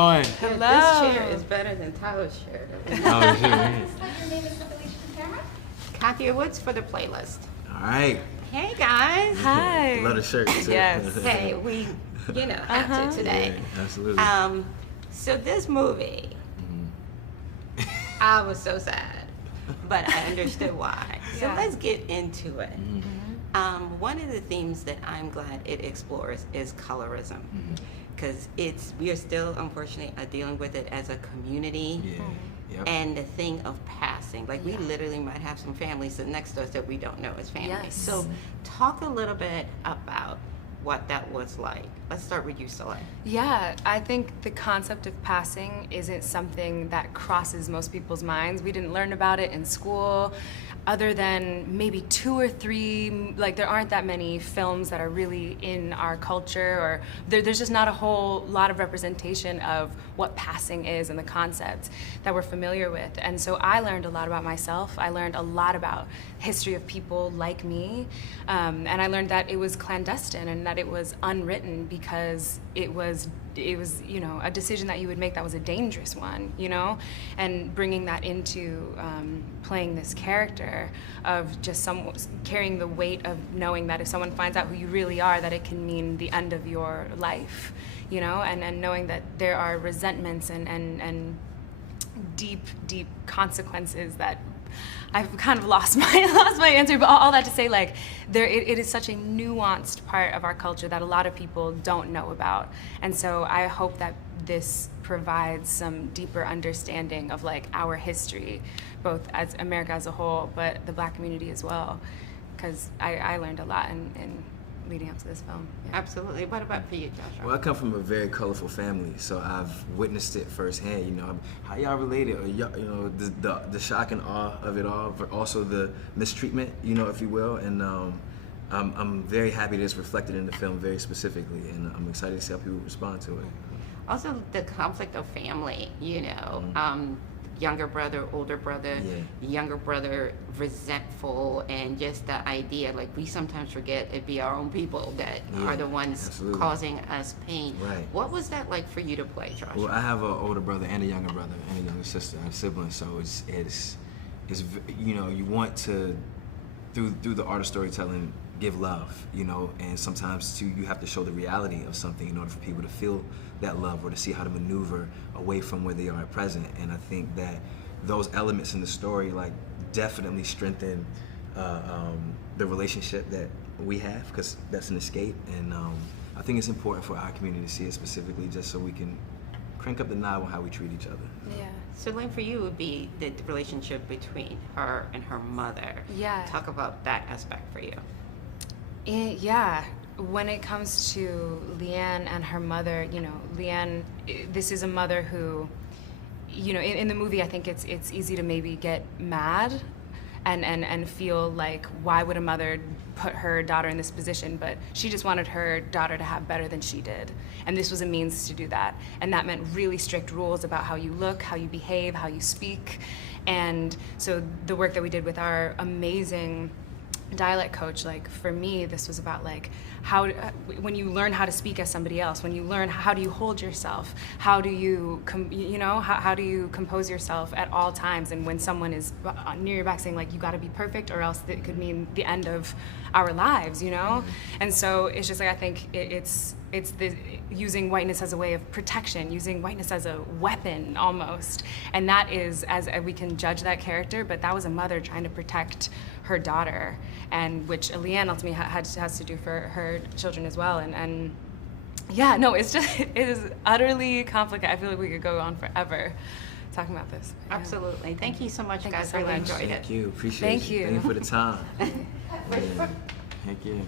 Hello. This chair is better than Tyler's chair. Oh, shit. Your name is the relation to the camera? Kathy Woods for the playlist. All right. Hey guys. Hi. Love the shirt too. Yes. Hey, we, have to today. Yeah, absolutely. So this movie, I was so sad, but I understood why. So Yeah. let's get into it. One of the themes that I'm glad it explores is colorism, because we are still unfortunately dealing with it as a community. Yeah. Yep. And the thing of passing, like we literally might have some families sit next to us that we don't know as family. Yes. So talk a little bit about what that was like. Let's start with you, Solea. Yeah, I think the concept of passing isn't something that crosses most people's minds. We didn't learn about it in school, other than maybe 2 or 3, like there aren't that many films that are really in our culture, or there's just not a whole lot of representation of what passing is and the concept that we're familiar with. And so I learned a lot about myself. I learned a lot about history of people like me, and I learned that it was clandestine and that it was unwritten because it was a decision that you would make that was a dangerous one, and bringing that into playing this character of just carrying the weight of knowing that if someone finds out who you really are, that it can mean the end of your life, and knowing that there are resentments and deep consequences that I've kind of lost my answer, but all that to say, like, it is such a nuanced part of our culture that a lot of people don't know about. And so I hope that this provides some deeper understanding of like our history, both as America as a whole, but the Black community as well, because I learned a lot in leading up to this film. Yeah. Absolutely. What about for you, Joshua? Well, I come from a very colorful family, so I've witnessed it firsthand. How y'all related, or the shock and awe of it all, but also the mistreatment, if you will. And I'm very happy that it's reflected in the film very specifically, and I'm excited to see how people respond to it. Also, the conflict of family, younger brother, older brother, younger brother resentful, and just the idea, like we sometimes forget it'd be our own people that are the ones causing us pain. Right. What was that like for you to play, Joshua? Well, I have an older brother and a younger brother and a younger sister. I have siblings, so it's you want to, through the art of storytelling, give love, and sometimes too you have to show the reality of something in order for people to feel that love or to see how to maneuver away from where they are at present. And I think that those elements in the story like definitely strengthen the relationship that we have, because that's an escape. And I think it's important for our community to see it specifically, just so we can crank up the knob on how we treat each other. Yeah. So, Lynn, for you would be the relationship between her and her mother. Yeah. Talk about that aspect for you. Yeah, when it comes to Leanne and her mother, Leanne, this is a mother who, in the movie, I think it's easy to maybe get mad and feel like, why would a mother put her daughter in this position? But she just wanted her daughter to have better than she did. And this was a means to do that. And that meant really strict rules about how you look, how you behave, how you speak. And so the work that we did with our amazing dialect coach, like for me, this was about like when you learn how to speak as somebody else, when you learn how do you hold yourself, how do you how do you compose yourself at all times, and when someone is near your back saying like you got to be perfect or else it could mean the end of our lives, And so it's just like I think it's the using whiteness as a way of protection, using whiteness as a weapon almost, and that is, as we can judge that character, but that was a mother trying to protect her daughter, and which Leanne ultimately has to do for her children as well, and yeah, no, it is utterly complicated. I feel like we could go on forever talking about this. Yeah. Absolutely. Thank you so much, guys. So really much. enjoyed it. Thank you. Appreciate Thank you. you. Thank you for the time. Thank you.